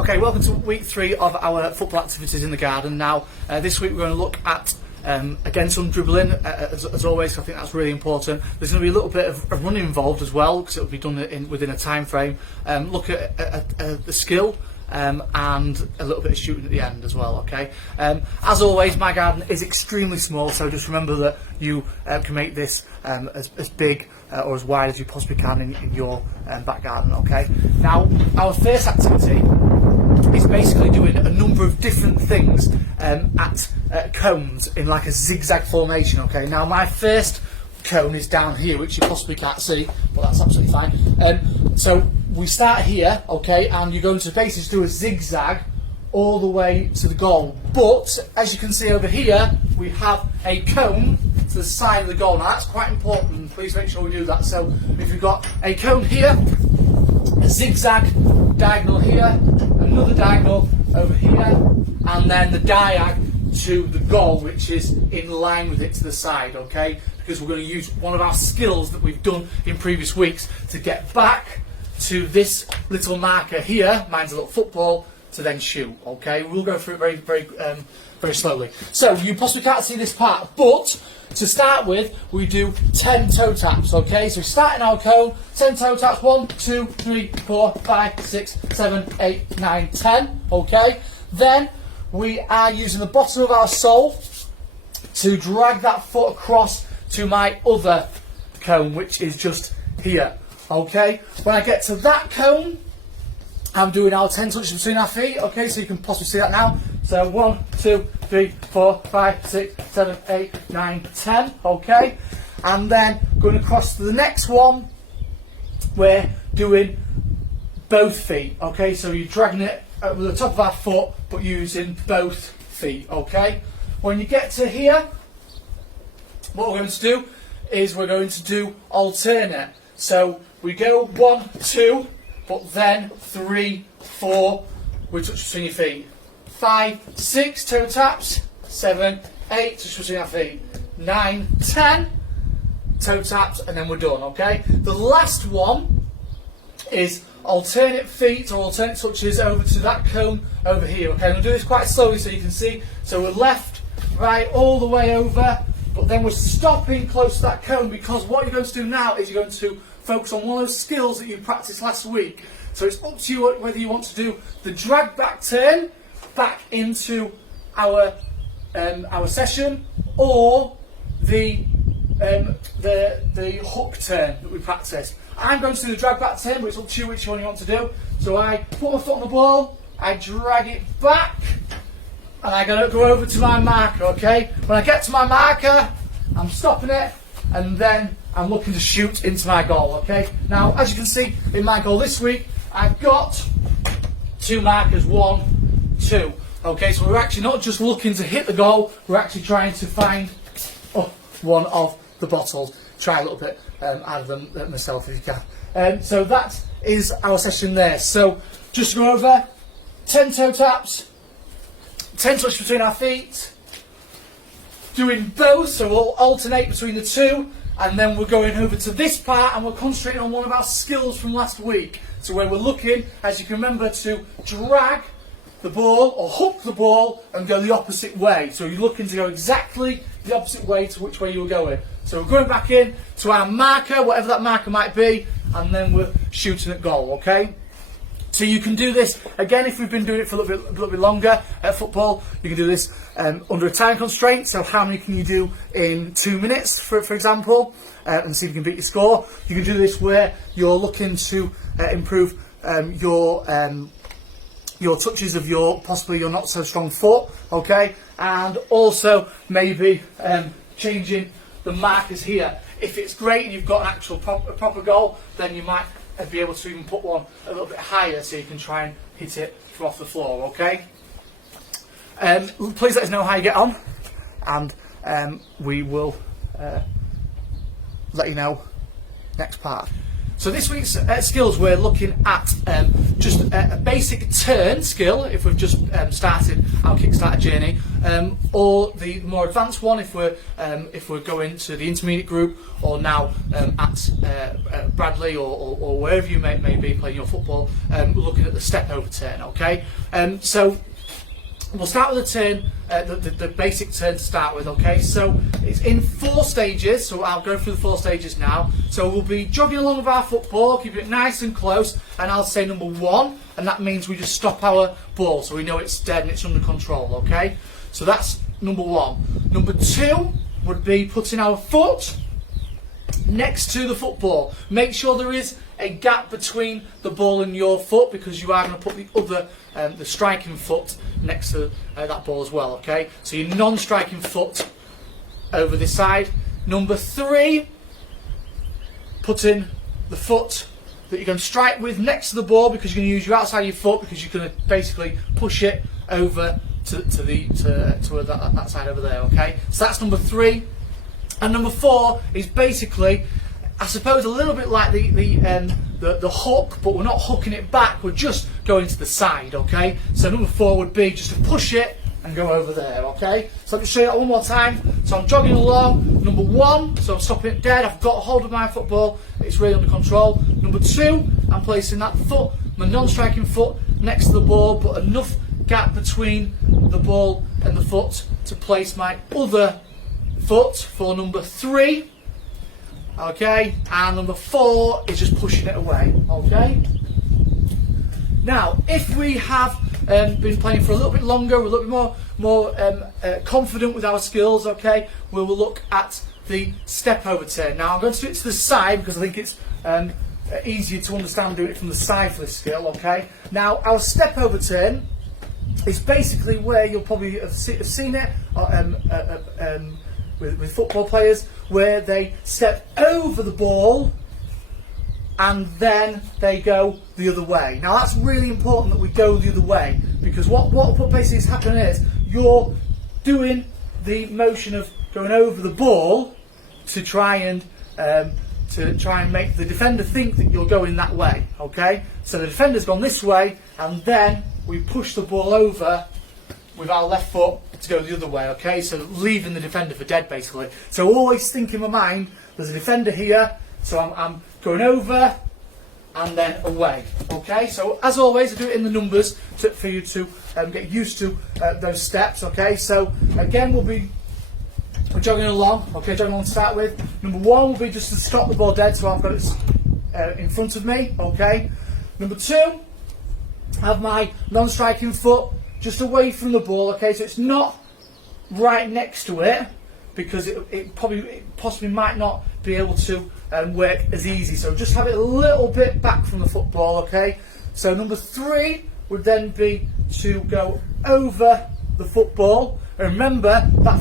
Okay, welcome to week 3 of our football activities in the garden. Now, this week we're going to look at, again, some dribbling, as always. I think that's really important. There's going to be a little bit of running involved as well, because it will be done within a time frame. Look at the skill, and a little bit of shooting at the end as well, okay? As always, my garden is extremely small, so just remember that you can make this as big or as wide as you possibly can in your back garden, okay? Now, our first activity is basically doing a number of different things at cones in like a zigzag formation, okay? Now, my first cone is down here, which you possibly can't see, but that's absolutely fine. So we start here, okay, and you're going to basically do a zigzag all the way to the goal. But as you can see over here, we have a cone to the side of the goal. Now that's quite important. Please make sure we do that. So if you've got a cone here, a zigzag diagonal here, another diagonal over here, and then the diag to the goal, which is in line with it to the side, okay? Because we're going to use one of our skills that we've done in previous weeks to get back to this little marker here, mine's a little football, to then shoot, okay? We'll go through it very slowly. So you possibly can't see this part, but to start with, we do 10 toe taps, okay? So we start in our cone, 10 toe taps, 1, 2, 3, 4, 5, 6, 7, 8, 9, 10, okay? Then we are using the bottom of our sole to drag that foot across to my other cone, which is just here, okay? When I get to that cone, I'm doing our 10 touches between our feet, okay? So you can possibly see that now. So 1, 2, 3, 4, 5, 6, 7, 8, 9, 10, okay? And then going across to the next one, we're doing both feet, okay? So you're dragging it over the top of our foot, but using both feet, okay? When you get to here, what we're going to do is we're going to do alternate. So we go 1, 2, but then 3, 4, we touch between your feet. 5, 6 toe taps, 7, 8 touch between our feet. 9, 10 toe taps, and then we're done, okay? The last one is alternate feet or alternate touches over to that cone over here, okay? I'm going to do this quite slowly so you can see. So we're left, right, all the way over, but then we're stopping close to that cone, because what you're going to do now is you're going to focus on one of those skills that you practiced last week. So it's up to you whether you want to do the drag back turn back into our session, or the hook turn that we practiced. I'm going to do the drag back turn, but it's up to you which one you want to do. So I put my foot on the ball, I drag it back, and I'm going to go over to my marker, okay? When I get to my marker, I'm stopping it, and then I'm looking to shoot into my goal, okay? Now, as you can see in my goal this week, I've got 2 markers, 1, 2. Okay, so we're actually not just looking to hit the goal, we're actually trying to find one of the bottles. Try a little bit out of them myself if you can. So that is our session there. So just go over 10 toe taps, 10 touch between our feet, doing both, so we'll alternate between the two, and then we're going over to this part and we're concentrating on one of our skills from last week. So where we're looking, as you can remember, to drag the ball or hook the ball and go the opposite way. So you're looking to go exactly the opposite way to which way you were going. So we're going back in to our marker, whatever that marker might be, and then we're shooting at goal, okay? So you can do this, again, if we've been doing it for a little bit longer at football, you can do this under a time constraint. So how many can you do in 2 minutes, for example, and see if you can beat your score. You can do this where you're looking to improve your touches of possibly your not so strong foot, okay? And also maybe changing the markers here. If it's great and you've got an actual proper goal, then you might be able to even put one a little bit higher so you can try and hit it from off the floor, okay? Please let us know how you get on, and we will let you know next part. So this week's skills, we're looking at just a basic turn skill if we've just started our Kickstarter journey, or the more advanced one if we're going to the intermediate group, or now at Bradley or wherever you may be playing your football, looking at the step over turn. Okay, so we'll start with the turn, the basic turn to start with. Okay, so it's in 4 stages, so I'll go through the 4 stages now. So we'll be jogging along with our football, keeping it nice and close, and I'll say number 1, and that means we just stop our ball so we know it's dead and it's under control. Okay, so that's number 1. Number 2 would be putting our foot next to the football. Make sure there is a gap between the ball and your foot, because you are going to put the other, the striking foot next to that ball as well. Okay, so your non-striking foot over this side. Number 3, putting the foot that you're going to strike with next to the ball, because you're going to use your outside of your foot, because you're going to basically push it over to that side over there. Okay, so that's number 3. And number 4 is basically, I suppose, a little bit like the hook, but we're not hooking it back, we're just going to the side. Okay, so number 4 would be just to push it and go over there. Okay, so let me show you that one more time. So I'm jogging along, number 1, so I'm stopping it dead, I've got a hold of my football, it's really under control. Number 2, I'm placing that foot, my non-striking foot, next to the ball, but enough gap between the ball and the foot to place my other foot for number 3. Okay, and number 4 is just pushing it away. Okay, now if we have been playing for a little bit longer, we're a little bit more confident with our skills. Okay, we will look at the step over turn. Now I'm going to do it to the side because I think it's easier to understand doing it from the side for this skill. Okay, now our step over turn is basically where you'll probably have seen it with football players, where they step over the ball and then they go the other way. Now that's really important that we go the other way, because what basically is happening is you're doing the motion of going over the ball to try and make the defender think that you're going that way. Okay, so the defender's gone this way, and then we push the ball over with our left foot to go the other way. Okay, so leaving the defender for dead basically. So always think in my mind, there's a defender here, so I'm going over and then away. Okay, so as always I do it in the numbers for you to get used to those steps. Okay, so again we're jogging along. Okay, jogging along to start with. Number 1 will be just to stop the ball dead, so I've got it in front of me. Okay, number 2, I have my non-striking foot just away from the ball. Okay, so it's not right next to it, because it possibly might not be able to work as easy. So just have it a little bit back from the football. Okay, so number 3 would then be to go over the football. And remember that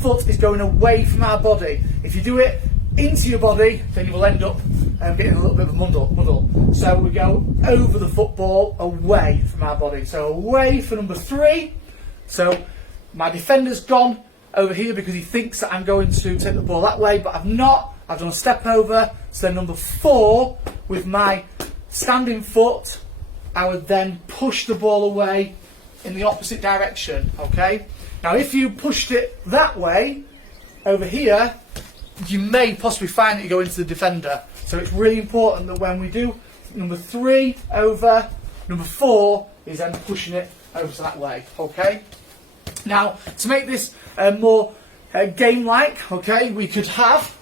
foot is going away from our body. If you do it into your body, then you will end up getting a little bit of a muddle. So we go over the football, away from our body. So away for number 3. So my defender's gone over here because he thinks that I'm going to take the ball that way, but I've not. I've done a step over. So number 4, with my standing foot, I would then push the ball away in the opposite direction. Okay, now if you pushed it that way over here, you may possibly find that you go into the defender. So it's really important that when we do number 3 over, number 4 is then pushing it over to that way. Okay, now to make this more game-like, okay, we could have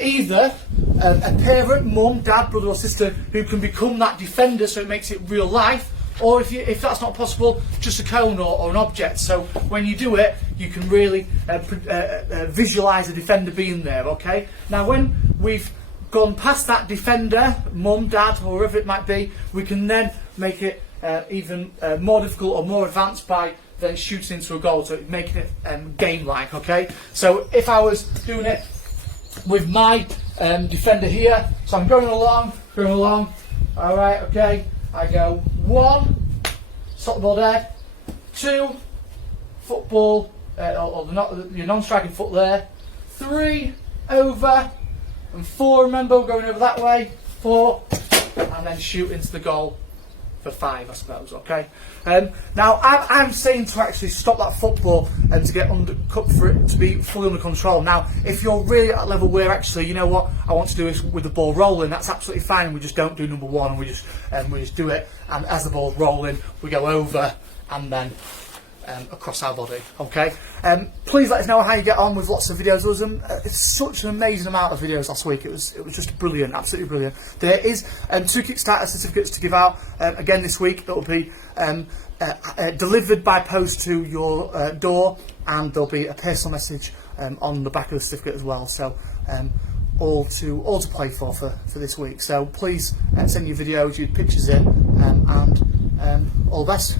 either a parent, mum, dad, brother or sister who can become that defender, so it makes it real life. Or if that's not possible, just a cone or an object. So when you do it, you can really visualise the defender being there. Okay. Now when we've gone past that defender, mum, dad, or whoever it might be, we can then make it even more difficult or more advanced by then shooting into a goal. So making it game-like. Okay. So if I was doing it with my defender here, so I'm going along. All right. Okay. I go 1, stop the ball dead, 2, football, or your non-striking foot there, 3, over, and 4. Remember, we're going over that way. 4, and then shoot into the goal for 5, I suppose. Okay. Now I'm saying to actually stop that football and to get undercut for it to be fully under control. Now, if you're really at a level where actually, you know what, I want to do this with the ball rolling, that's absolutely fine. We just don't do number 1, and we just do it. And as the ball's rolling, we go over and then across our body. Okay. Please let us know how you get on with lots of videos. There was it's such an amazing amount of videos last week. It was just brilliant, absolutely brilliant. There is 2 Kickstarter certificates to give out again this week. It will be delivered by post to your door, and there'll be a personal message on the back of the certificate as well. So all to play for this week. So please send your videos, your pictures in, and all the best.